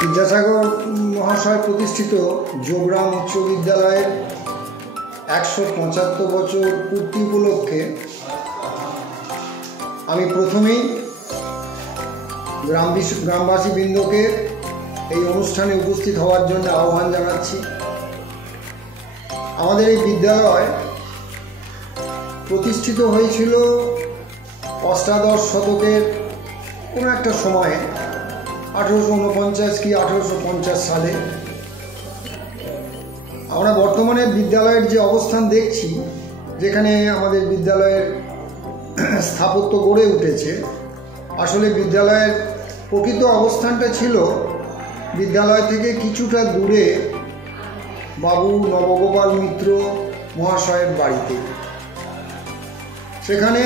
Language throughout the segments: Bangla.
বিদ্যাসাগর মহাশয় প্রতিষ্ঠিত যোগরাম উচ্চ বিদ্যালয়ের 175 বছর পূর্তি উপলক্ষে আমি প্রথমেই গ্রামবাসীবৃন্দকে এই অনুষ্ঠানে উপস্থিত হওয়ার জন্য আহ্বান জানাচ্ছি। আমাদের এই বিদ্যালয় প্রতিষ্ঠিত হয়েছিল অষ্টাদশ শতকের কোনো একটা সময়ে, 1849 কি 1850 সালে। আমরা বর্তমানে বিদ্যালয়ের যে অবস্থান দেখছি, যেখানে আমাদের বিদ্যালয়ের স্থাপত্য গড়ে উঠেছে, আসলে বিদ্যালয়ের প্রকৃত অবস্থানটা ছিল বিদ্যালয় থেকে কিছুটা দূরে বাবু নবগোপাল মিত্র মহাশয়ের বাড়িতে। সেখানে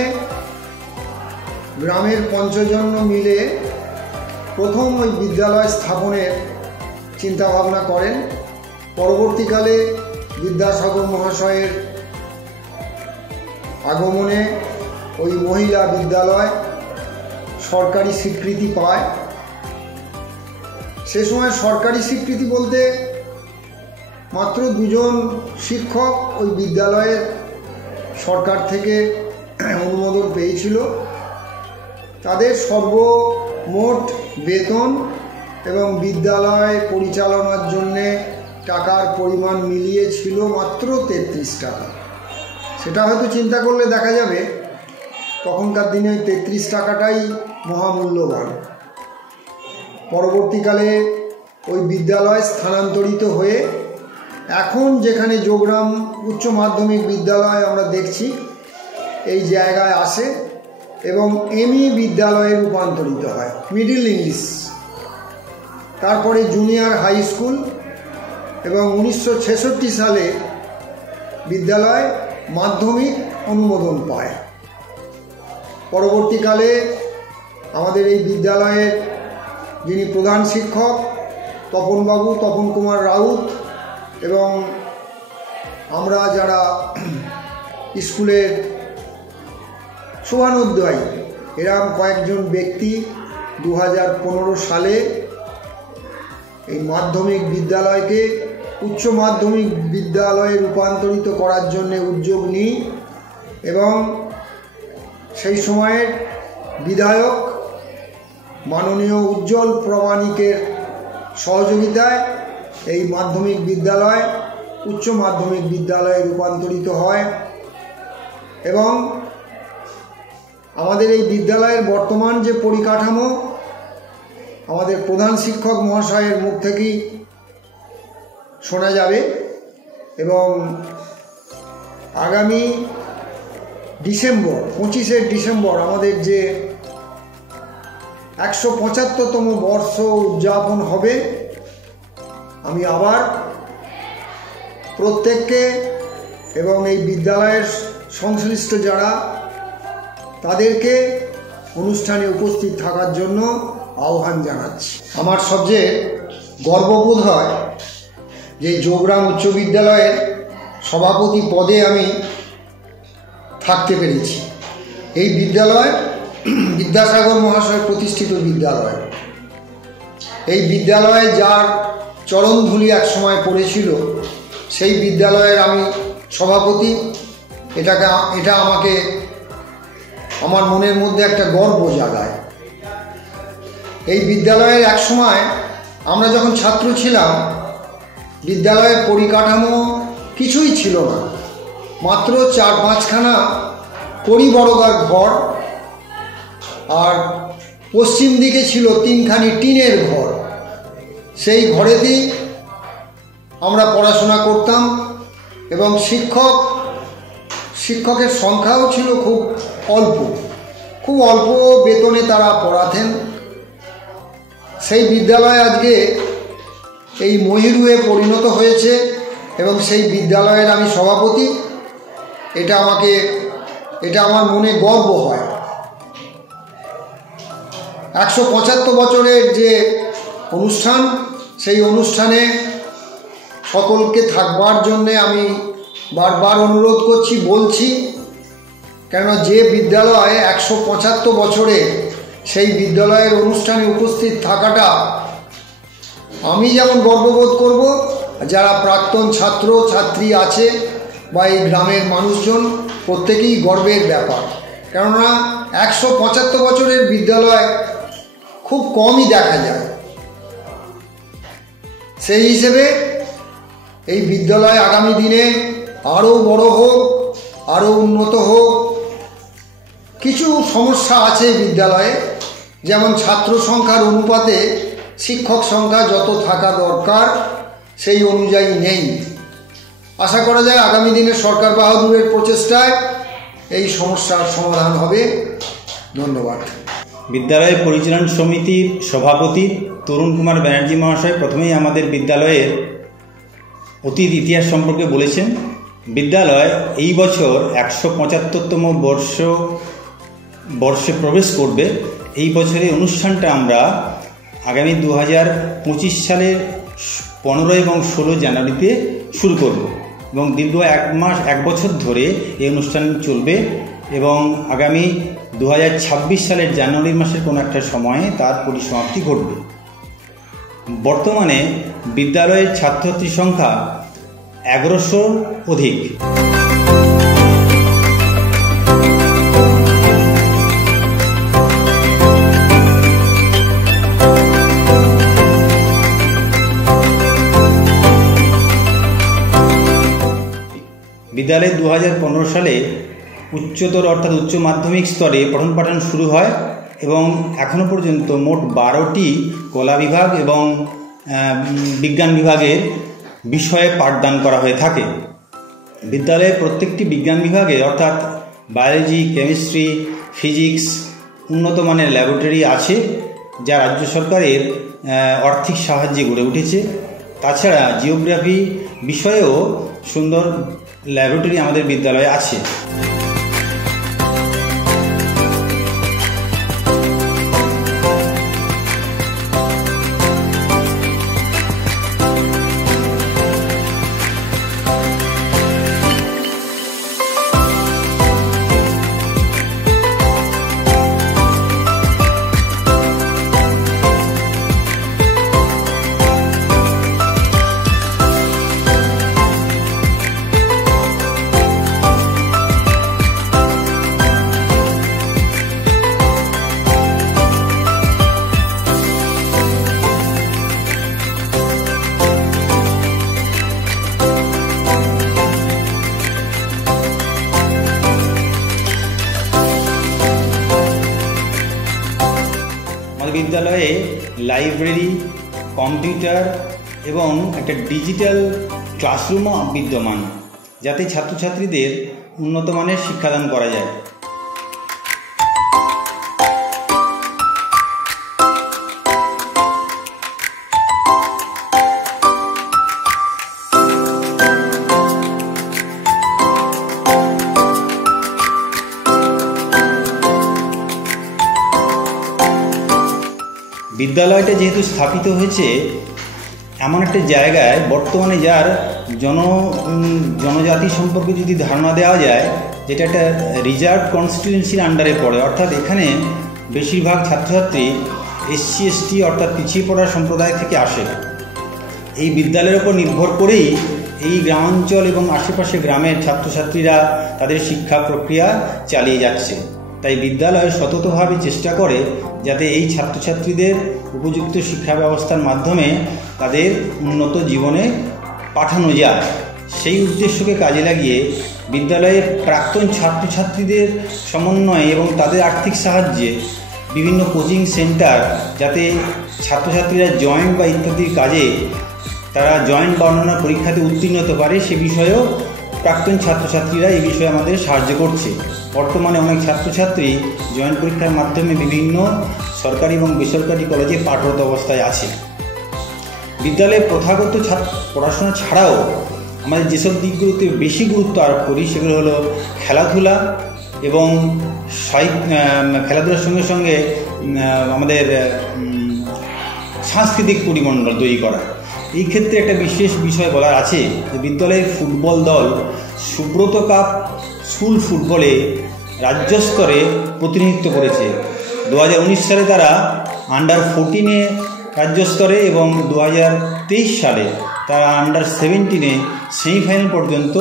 গ্রামের পঞ্চজন্য মিলে প্রথম ওই বিদ্যালয় স্থাপনের চিন্তাভাবনা করেন। পরবর্তীকালে বিদ্যাসাগর মহাশয়ের আগমনে ওই মহিলা বিদ্যালয় সরকারি স্বীকৃতি পায়। সে সময় সরকারি স্বীকৃতি বলতে মাত্র 2 জন শিক্ষক ওই বিদ্যালয়ে সরকার থেকে অনুমোদন পেয়েছিল। তাদের সর্বমোট বেতন এবং বিদ্যালয় পরিচালনার জন্যে টাকার পরিমাণ মিলিয়ে ছিল মাত্র 33 টাকা। সেটা হয়তো চিন্তা করলে দেখা যাবে তখনকার দিনে 33 টাকাটাই মহামূল্যবান। পরবর্তীকালে ওই বিদ্যালয় স্থানান্তরিত হয়ে এখন যেখানে যোগরাম উচ্চ মাধ্যমিক বিদ্যালয় আমরা দেখছি, এই জায়গায় আসে এবং এমই বিদ্যালয়ে রূপান্তরিত হয়, মিডল ইংলিশ। তারপরে জুনিয়র হাই স্কুল এবং 1966 সালে বিদ্যালয় মাধ্যমিক অনুমোদন পায়। পরবর্তীকালে আমাদের এই বিদ্যালয়ের যিনি প্রধান শিক্ষক তপন কুমার রাউত এবং আমরা যারা স্কুলের শুভানুধ্যায়ী, এরকম কয়েকজন ব্যক্তি 2015 সালে এই মাধ্যমিক বিদ্যালয়কে উচ্চ মাধ্যমিক বিদ্যালয়ে রূপান্তরিত করার জন্য উদ্যোগ নিই এবং সেই সময়ের বিধায়ক মাননীয় উজ্জ্বল প্রামাণিকের সহযোগিতায় এই মাধ্যমিক বিদ্যালয় উচ্চ মাধ্যমিক বিদ্যালয়ে রূপান্তরিত হয় এবং আমাদের এই বিদ্যালয়ের বর্তমান যে পরিকাঠামো আমাদের প্রধান শিক্ষক মহাশয়ের মুখ থেকেই শোনা যাবে এবং আগামী ডিসেম্বর 25শে ডিসেম্বর আমাদের যে 175তম বর্ষ উদযাপন হবে। আমি আবার প্রত্যেককে এবং এই বিদ্যালয়ের সংশ্লিষ্ট যারা তাদেরকে অনুষ্ঠানে উপস্থিত থাকার জন্য আহ্বান জানাচ্ছি। আমার সবচেয়ে গর্ববোধ হয় যে যোগরাম উচ্চ বিদ্যালয়ের সভাপতি পদে আমি থাকতে পেরেছি। এই বিদ্যালয় বিদ্যাসাগর মহাশয় প্রতিষ্ঠিত বিদ্যালয়। এই বিদ্যালয়ে যার চরণধুলি এক সময় পড়েছিল, সেই বিদ্যালয়ের আমি সভাপতি। এটা আমাকে আমার মনের মধ্যে একটা গর্ব জাগায়। এই বিদ্যালয়ের এক সময় আমরা যখন ছাত্র ছিলাম, বিদ্যালয়ের পরিকাঠামো কিছুই ছিল না, মাত্র 4-5খানা পরিবর্গার ঘর, আর পশ্চিম দিকে ছিল 3খানি টিনের ঘর। সেই ঘরেতেই আমরা পড়াশোনা করতাম এবং শিক্ষকের সংখ্যাও ছিল খুব অল্প বেতনে তারা পড়াতেন। সেই বিদ্যালয় আজকে এই মহিরুহে পরিণত হয়েছে এবং সেই বিদ্যালয়ের আমি সভাপতি। এটা আমার মনে গর্ব হয়। 175 বছরের যে অনুষ্ঠান, সেই অনুষ্ঠানে সকলকে থাকবার জন্যে আমি বারবার অনুরোধ করছি, বলছি, কেন যে বিদ্যালয় 175 বছরে, সেই বিদ্যালয়ের অনুষ্ঠানে উপস্থিত থাকাটা আমি যেমন গর্ববোধ করব, যারা প্রাক্তন ছাত্র ছাত্রী আছে বা এই গ্রামের মানুষজন প্রত্যেকেই গর্বের ব্যাপার। কেননা 175 বছরের বিদ্যালয় খুব কমই দেখা যায়। সেই হিসেবে এই বিদ্যালয় আগামী দিনে আরও বড় হোক, আরও উন্নত হোক। কিছু সমস্যা আছে বিদ্যালয়ে, যেমন ছাত্র সংখ্যার অনুপাতে শিক্ষক সংখ্যা যত থাকা দরকার সেই অনুযায়ী নেই। আশা করা যায় আগামী দিনে সরকার বাহাদুরের প্রচেষ্টায় এই সমস্যার সমাধান হবে। ধন্যবাদ। বিদ্যালয় পরিচালন সমিতির সভাপতি তরুণ কুমার ব্যানার্জি মহাশয় প্রথমেই আমাদের বিদ্যালয়ের অতীত ইতিহাস সম্পর্কে বলেছেন। বিদ্যালয় এই বছর 175তম বর্ষে প্রবেশ করবে। এই বছরের অনুষ্ঠানটা আমরা আগামী 2025 সালের 15 এবং 16 জানুয়ারিতে শুরু করব এবং দীর্ঘ এক বছর ধরে এই অনুষ্ঠান চলবে এবং আগামী 2026 সালের জানুয়ারি মাসের কোনো একটা সময়ে তার পরিসমাপ্তি ঘটবে। বর্তমানে বিদ্যালয়ের ছাত্রছাত্রীর সংখ্যা 1100 অধিক। বিদ্যালয়ে 2015 সালে উচ্চতর অর্থাৎ উচ্চ মাধ্যমিক স্তরে পঠন পাঠন শুরু হয় এবং এখনও পর্যন্ত মোট 12টি কলা বিভাগ এবং বিজ্ঞান বিভাগের বিষয়ে পাঠদান করা হয়ে থাকে। বিদ্যালয়ে প্রত্যেকটি বিজ্ঞান বিভাগে অর্থাৎ বায়োলজি, কেমিস্ট্রি, ফিজিক্স উন্নত মানের ল্যাবরেটরি আছে, যা রাজ্য সরকারের আর্থিক সাহায্যে গড়ে উঠেছে। তাছাড়া জিওগ্রাফি বিষয়েও সুন্দর ল্যাবরেটরি আমাদের বিদ্যালয়ে আছে। বিদ্যালয়ে লাইব্রেরি, কম্পিউটার এবং একটা ডিজিটাল ক্লাসরুমও বিদ্যমান, যাতে ছাত্রছাত্রীদের উন্নত মানের শিক্ষাদান করা যায়। বিদ্যালয়টা যেহেতু স্থাপিত হয়েছে এমন একটা জায়গায়, বর্তমানে যার জনজাতি সম্পর্কে যদি ধারণা দেওয়া যায়, যেটা একটা রিজার্ভ কনস্টিটিউয়েন্সির আন্ডারে পড়ে, অর্থাৎ এখানে বেশিরভাগ ছাত্রছাত্রী এসসি এসটি অর্থাৎ পিছিয়ে পড়া সম্প্রদায় থেকে আসে। এই বিদ্যালয়ের উপর নির্ভর করেই এই গ্রামাঞ্চল এবং আশেপাশে গ্রামের ছাত্রছাত্রীরা তাদের শিক্ষা প্রক্রিয়া চালিয়ে যাচ্ছে। তাই বিদ্যালয় সততভাবে চেষ্টা করে যাতে এই ছাত্রছাত্রীদের উপযুক্ত শিক্ষা ব্যবস্থার মাধ্যমে তাদের উন্নত জীবনে পাঠানো যায়। সেই উদ্দেশ্যকে কাজে লাগিয়ে বিদ্যালয়ের প্রাক্তন ছাত্রছাত্রীদের সমন্বয়ে এবং তাদের আর্থিক সাহায্যে বিভিন্ন কোচিং সেন্টার, যাতে ছাত্রছাত্রীরা জয়েন্ট বা ইত্যাদির কাজে তারা জয়েন্ট বা অন্যান্য পরীক্ষাতে উত্তীর্ণ হতে পারে, সে বিষয়েও প্রাক্তন ছাত্রছাত্রীরা এই বিষয়ে আমাদের সাহায্য করছে। বর্তমানে অনেক ছাত্রছাত্রী জয়েন্ট পরীক্ষার মাধ্যমে বিভিন্ন সরকারি এবং বেসরকারি কলেজে পাঠরত অবস্থায় আছে। বিদ্যালয়ে প্রথাগত পড়াশোনা ছাড়াও আমাদের যেসব দিকগুলোতে বেশি গুরুত্ব আরোপ করি সেগুলো হলো খেলাধুলা এবং খেলাধুলার সঙ্গে সঙ্গে আমাদের সাংস্কৃতিক পরিমণ্ডল তৈরি করা। এই ক্ষেত্রে একটা বিশেষ বিষয় বলার আছে যে বিদ্যালয়ের ফুটবল দল সুব্রত কাপ স্কুল ফুটবলে রাজ্য স্তরে প্রতিনিধিত্ব করেছে। 2019 সালে তারা আন্ডার 14-এ রাজ্য স্তরে এবং 2023 সালে তারা আন্ডার 17-এ সেমিফাইনাল পর্যন্ত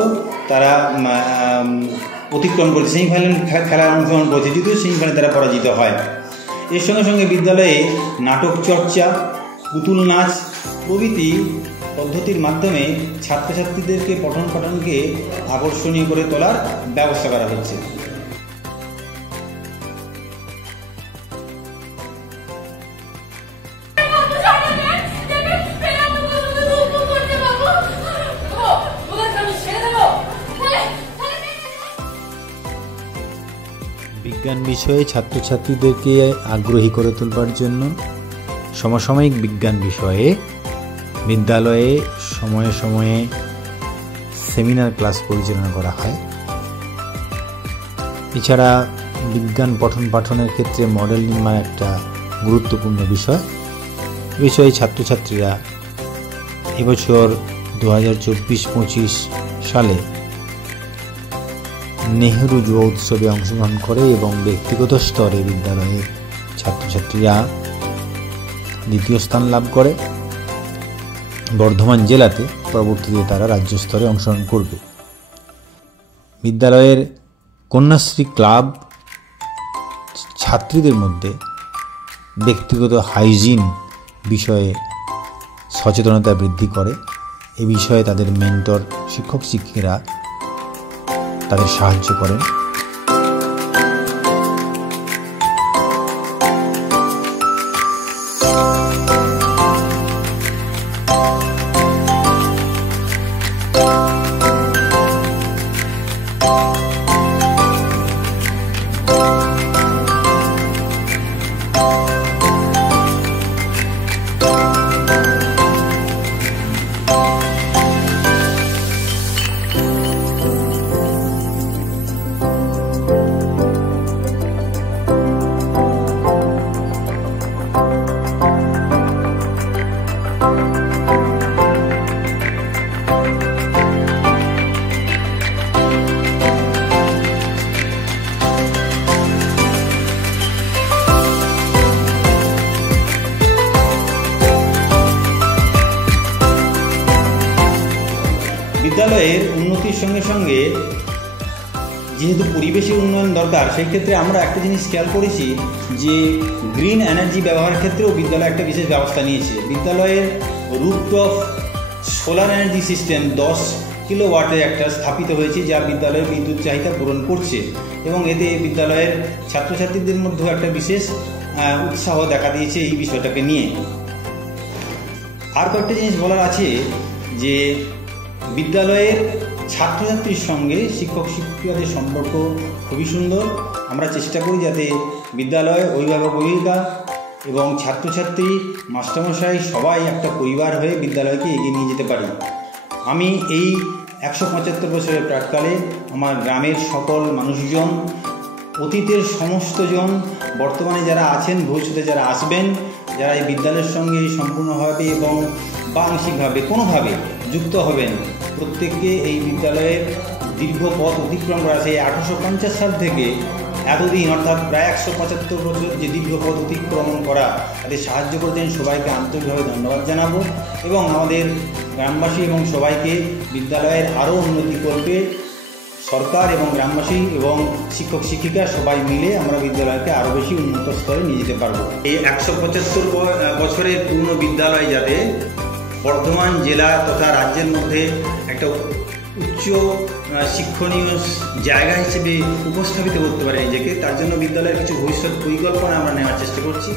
তারা অতিক্রম করেছে, সেমিফাইনাল খেলায় অংশগ্রহণ করেছে, যদিও সেমিফাইনালে তারা পরাজিত হয়। এর সঙ্গে সঙ্গে বিদ্যালয়ে নাটক চর্চা, পুতুল নাচ প্রভৃতি পদ্ধতির মাধ্যমে ছাত্রছাত্রীদেরকে পঠন পাঠনকে আকর্ষণীয় করে তোলার ব্যবস্থা করা হচ্ছে। বিজ্ঞান বিষয়ে ছাত্রছাত্রীদেরকে আগ্রহী করে তোলবার জন্য সমসাময়িক বিজ্ঞান বিষয়ে বিদ্যালয়ে সময়ে সময়ে সেমিনার ক্লাস পরিচালনা করা হয়। এছাড়া বিজ্ঞান পঠন পাঠনের ক্ষেত্রে মডেল নির্মাণ একটা গুরুত্বপূর্ণ বিষয়। এ বিষয়ে ছাত্রছাত্রীরা এবছর 2024-25 সালে নেহেরু যুব উৎসবে অংশগ্রহণ করে এবং ব্যক্তিগত স্তরে বিদ্যালয়ের ছাত্রছাত্রীরা দ্বিতীয় স্থান লাভ করে। বর্ধমান জেলাতে পরবর্তীতে তারা রাজ্য স্তরে অংশগ্রহণ করবে। বিদ্যালয়ের কন্যাশ্রী ক্লাব ছাত্রীদের মধ্যে ব্যক্তিগত হাইজিন বিষয়ে সচেতনতা বৃদ্ধি করে। এ বিষয়ে তাদের মেন্টর শিক্ষক শিক্ষিকারা তাদের সাহায্য করেন। বিদ্যালয়ের উন্নতির সঙ্গে সঙ্গে যেহেতু পরিবেশের উন্নয়ন দরকার, সেই ক্ষেত্রে আমরা একটা জিনিস খেয়াল করেছি যে গ্রিন এনার্জি ব্যবহারের ক্ষেত্রেও বিদ্যালয় একটা বিশেষ ব্যবস্থা নিয়েছে। বিদ্যালয়ের রুফটপ সোলার এনার্জি সিস্টেম 10 কিলোওয়াটের একটা স্থাপিত হয়েছে, যা বিদ্যালয়ের বিদ্যুৎ চাহিদা পূরণ করছে এবং এতে বিদ্যালয়ের ছাত্রছাত্রীদের মধ্যেও একটা বিশেষ উৎসাহ দেখা দিয়েছে এই বিষয়টাকে নিয়ে। আর কয়েকটা জিনিস বলার আছে যে বিদ্যালয়ের ছাত্রছাত্রীর সঙ্গে শিক্ষক শিক্ষিকাদের সম্পর্ক খুবই সুন্দর। আমরা চেষ্টা করি যাতে বিদ্যালয় অভিভাবক অভিভাবিকা এবং ছাত্রছাত্রী মাস্টারমশাই সবাই একটা পরিবার হয়ে বিদ্যালয়কে এগিয়ে নিয়ে যেতে পারি। আমি এই 175 বছরের প্রাক্কালে আমার গ্রামের সকল মানুষজন, অতীতের সমস্ত জন, বর্তমানে যারা আছেন, ভবিষ্যতে যারা আসবেন, যারা এই বিদ্যালয়ের সঙ্গে সম্পূর্ণভাবে এবং বা আংশিকভাবে কোনোভাবে যুক্ত হবেন, প্রত্যেককে এই বিদ্যালয়ের দীর্ঘ পথ অতিক্রম করা, সেই 1850 সাল থেকে এতদিন অর্থাৎ প্রায় 175 বছর যে দীর্ঘ পথ অতিক্রমণ করা, তাদের সাহায্য করেছেন, সবাইকে আন্তরিকভাবে ধন্যবাদ জানাবো এবং আমাদের গ্রামবাসী এবং সবাইকে বিদ্যালয়ের আরও উন্নতি করবে সরকার এবং গ্রামবাসী এবং শিক্ষক শিক্ষিকা সবাই মিলে আমরা বিদ্যালয়কে আরও বেশি উন্নত স্তরে নিয়ে যেতে পারবো। এই 175 বছরের পুরনো বিদ্যালয় যাতে বর্ধমান জেলা তথা রাজ্যের মধ্যে একটা উচ্চ শিক্ষণীয় জায়গা হিসেবে উপস্থাপিত করতে পারে নিজেকে, তার জন্য বিদ্যালয়ের কিছু ভবিষ্যৎ পরিকল্পনা আমরা নেওয়ার চেষ্টা করছি।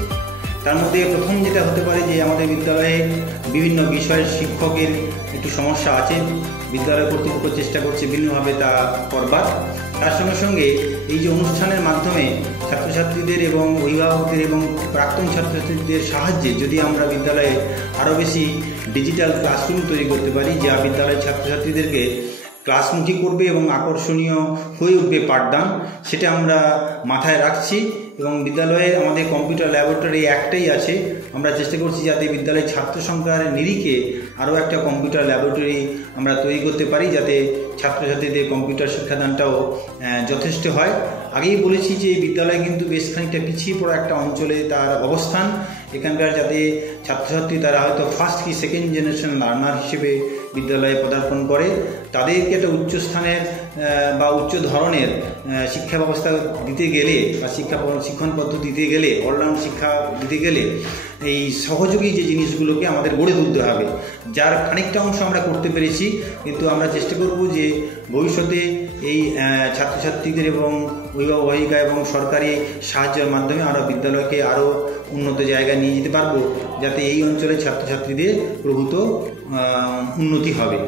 তার মধ্যে প্রথম যেটা হতে পারে যে আমাদের বিদ্যালয়ে বিভিন্ন বিষয়ের শিক্ষকের একটু সমস্যা আছে, বিদ্যালয় কর্তৃপক্ষ চেষ্টা করছে বিভিন্নভাবে তা করবার। তার সঙ্গে সঙ্গে এই যে অনুষ্ঠানের মাধ্যমে ছাত্রছাত্রীদের এবং অভিভাবকদের এবং প্রাক্তন ছাত্রছাত্রীদের সাহায্যে যদি আমরা বিদ্যালয়ে আরও বেশি ডিজিটাল ক্লাসরুম তৈরি করতে পারি, যা বিদ্যালয়ের ছাত্রছাত্রীদেরকে ক্লাসমুখী করবে এবং আকর্ষণীয় হয়ে উঠবে পাঠদান, সেটা আমরা মাথায় রাখছি। এবং বিদ্যালয়ে আমাদের কম্পিউটার ল্যাবরেটরি একটাই আছে, আমরা চেষ্টা করছি যাতে বিদ্যালয়ের ছাত্র সংখ্যার নিরিখে আরও একটা কম্পিউটার ল্যাবরেটরি আমরা তৈরি করতে পারি, যাতে ছাত্রছাত্রীদের কম্পিউটার শিক্ষাদানটাও যথেষ্ট হয়। আগেই বলেছি যে বিদ্যালয় কিন্তু বেশ খানিকটা পিছিয়ে পড়া একটা অঞ্চলে তার অবস্থান। এখানকার যাতে ছাত্রছাত্রী তারা হয়তো ফার্স্ট কি সেকেন্ড জেনারেশন লার্নার হিসেবে বিদ্যালয়ে পদার্পণ করে, তাদেরকে একটা উচ্চস্থানের বা উচ্চ ধরনের শিক্ষা ব্যবস্থা দিতে গেলে বা শিক্ষণ পদ্ধতি দিতে গেলে, অলরাউন্ড শিক্ষা দিতে গেলে এই সহযোগী যে জিনিসগুলোকে আমাদের গড়ে তুলতে হবে, যার খানিকটা অংশ আমরা করতে পেরেছি। কিন্তু আমরা চেষ্টা করব যে ভবিষ্যতে এই ছাত্রছাত্রীদের এবং অভিভাবক এবং সরকারি সাহায্যের মাধ্যমে আমরা বিদ্যালয়কে আরও উন্নত জায়গায় নিয়ে যেতে পারবো, যাতে এই অঞ্চলের ছাত্রছাত্রীদের প্রভূত উন্নতি হবে।